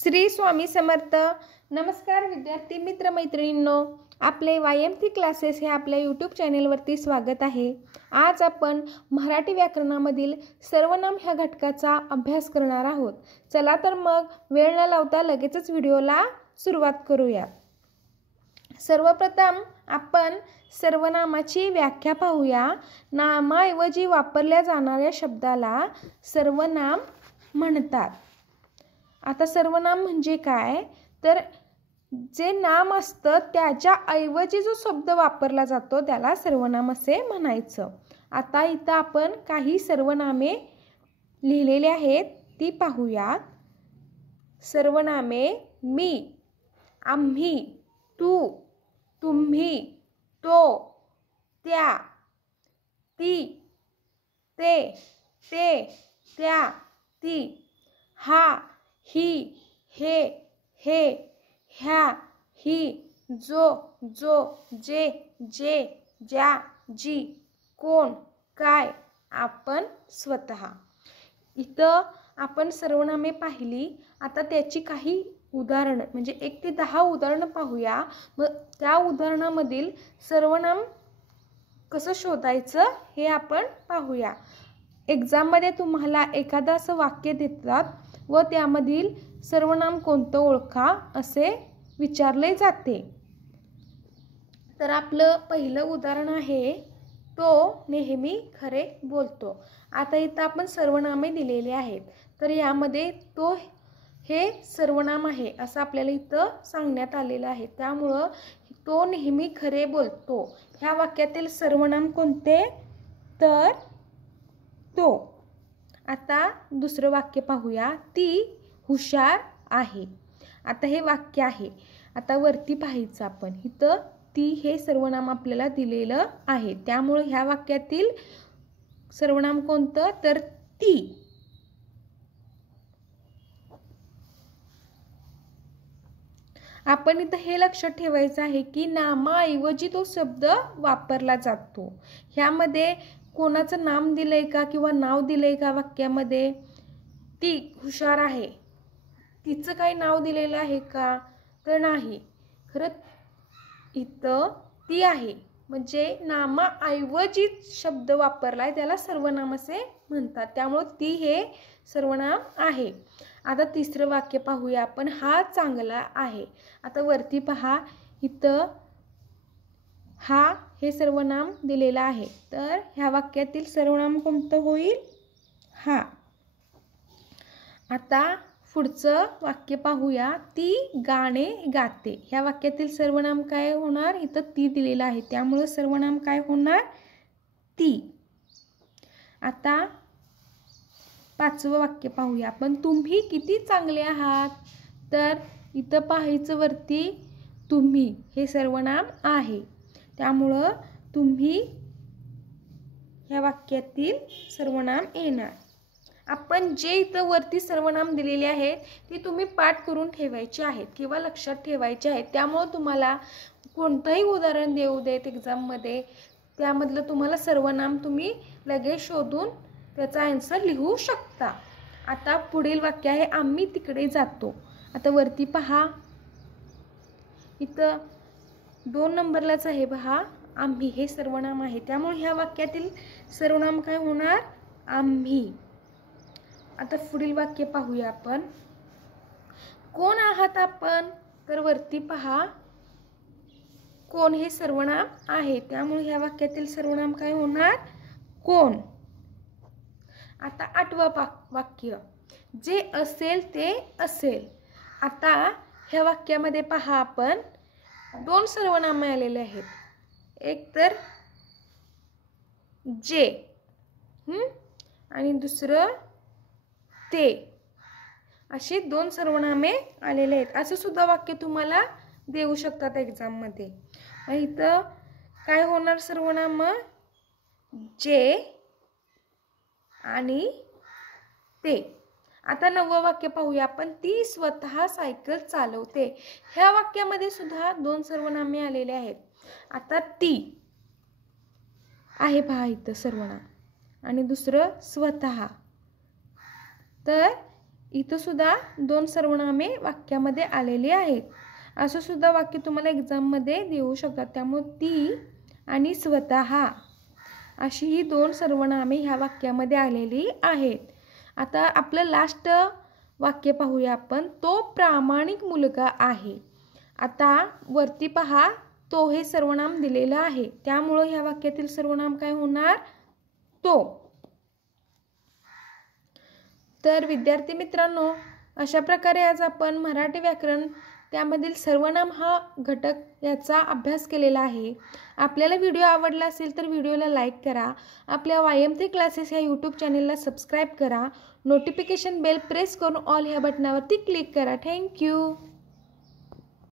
श्री स्वामी समर्थ. नमस्कार विद्यार्थी मित्र मैत्रिणींनो, आपले YMC क्लासेस हे आपल्या यूट्यूब चॅनेलवरती स्वागत आहे. आज आपण मराठी व्याकरणामधील सर्वनाम ह्या घटकाचा अभ्यास करणार आहोत. चला तर मग वेळ न लावता लगेचच व्हिडिओला सुरुवात करूया. सर्वप्रथम आपण सर्वनामाची व्याख्या पाहूया. नामाऐवजी वापरल्या जाणाऱ्या शब्दाला सर्वनाम म्हणतात. आता सर्वनाम म्हणजे काय, तर जे नाम असतं त्याच्या ऐवजी जो शब्द वापरला जातो त्याला सर्वनाम असे म्हणायचं. आता इथं आपण काही सर्वनामे लिहिलेली आहेत ती पाहूयात. सर्वनामे मी, आम्ही, तू, तुम्ही, तो, त्या, ती, ते, त्या, ती, हा, ही, हे, ह्या, ही, जो, जे, ज्या, जी, कोण, काय, आपण, स्वतः. इथं आपण सर्वनामे पाहिली. आता त्याची काही उदाहरणं म्हणजे 1 ते 10 उदाहरणं पाहूया. मग त्या उदाहरणामधील सर्वनाम कसं शोधायचं हे आपण पाहूया. एक्झाममध्ये तुम्हाला एखादं असं वाक्य देतात व त्यामधील सर्वनाम कोणतं ओळखा असे विचारले जाते. तर आपलं पहिलं उदाहरण आहे, तो नेहमी खरे बोलतो. आता इथं आपण सर्वनामे दिलेली आहेत. तर यामध्ये तो हे सर्वनाम आहे असं आपल्याला इथं सांगण्यात आलेलं आहे. त्यामुळं तो नेहमी खरे बोलतो ह्या वाक्यातील सर्वनाम कोणते, तर तो. आता दुसरं वाक्य पाहूया. ती हुशार आहे. आता हे वाक्य आहे. आता वरती पाहायचं आपण. इथं ती हे सर्वनाम आपल्याला दिलेलं आहे. त्यामुळे ह्या वाक्यातील सर्वनाम कोणतं, तर ती. आपण इथं हे लक्षात ठेवायचं आहे की नामाऐवजी तो शब्द वापरला जातो. ह्यामध्ये कोणाचं नाम दिलंय का किंवा नाव दिलंय का वाक्यामध्ये. ती हुशार आहे, तिचं काही नाव दिलेलं आहे का, तर नाही. खरं इथं ती आहे म्हणजे नामाऐवजी शब्द वापरलाय त्याला सर्वनाम असे म्हणतात. त्यामुळे ती हे सर्वनाम आहे. आता तिसरं वाक्य पाहूया आपण. हा चांगला आहे. आता वरती पहा, इथं हा हे सर्वनाम दिलेलं आहे. तर ह्या वाक्यातील सर्वनाम कोणतं होईल, हा. आता पुढचं वाक्य पाहूया. ती गाणे गाते. ह्या वाक्यातील सर्वनाम काय होणार, इथं ती दिलेलं आहे त्यामुळे सर्वनाम काय होणार, ती. आता पाचवं वाक्य पाहूया आपण. तुम्ही किती चांगले आहात. तर इथं पाहायचं वरती तुम्ही हे सर्वनाम आहे. त्यामुळं तुम्ही ह्या वाक्यातील सर्वनाम येणार. आपण जे इथं वरती सर्वनाम दिलेले आहेत ते तुम्ही पाठ करून ठेवायचे आहेत किंवा लक्षात ठेवायचे आहेत. त्यामुळं तुम्हाला कोणतंही उदाहरण देऊ देत एक्झाममध्ये, त्यामधलं तुम्हाला सर्वनाम तुम्ही लगेच शोधून त्याचा आन्सर लिहू शकता. आता पुढील वाक्य आहे, आम्ही तिकडे जातो. आता वरती पहा, इथं 2 नंबरलाच आहे पहा, आम्ही हे सर्वनाम आहे. त्यामुळे ह्या वाक्यातील सर्वनाम काय होणार, आम्ही. आता पुढील वाक्य पाहूया आपण. कोण आहात आपण. तर वरती पहा, कोण हे सर्वनाम आहे. त्यामुळे ह्या वाक्यातील सर्वनाम काय होणार, कोण. आता 8वं वाक्य, जे असेल ते असेल. आता ह्या वाक्यामध्ये पहा आपण 2 सर्वनाम आलेले आहेत. एक तर जे आणि दुसरं ते, अशी 2 सर्वनामे आलेले आहेत. असं सुद्धा वाक्य तुम्हाला देऊ शकतात एक्झाममध्ये. इथं काय होणार सर्वनाम, जे आणि ते. आता 9वं वाक्य पाहूया आपण. ती स्वतः सायकल चालवते. ह्या वाक्यामध्ये सुद्धा 2 सर्वनामे आलेले आहेत. आता ती आहे पहा इथं सर्वनाम आणि दुसरं स्वतः. तर इथं सुद्धा 2 सर्वनामे वाक्यामध्ये आलेली आहेत. असं सुद्धा वाक्य तुम्हाला एक्झाममध्ये देऊ शकतात. त्यामुळे ती आणि स्वतः अशी ही 2 सर्वनामे ह्या वाक्यामध्ये आलेली आहेत. आता आपलं लास्ट वाक्य पाहूया आपण. तो प्रामाणिक मुलगा आहे. आता वरती पहा, तो हे सर्वनाम दिलेलं आहे. त्यामुळं ह्या वाक्यातील सर्वनाम काय होणार? तो. तर विद्यार्थी मित्रांनो, अशा प्रकारे आज आपण मराठी व्याकरण त्यामधील सर्वनाम हा घटक याचा अभ्यास केलेला आहे. आपल्याला व्हिडिओ आवडला असेल तर व्हिडिओला लाईक करा. आपल्या YM3 क्लासेस ह्या यूट्यूब चॅनेलला सबस्क्राईब करा. नोटिफिकेशन बेल प्रेस करून ऑल ह्या बटनावरती क्लिक करा. थँक्यू.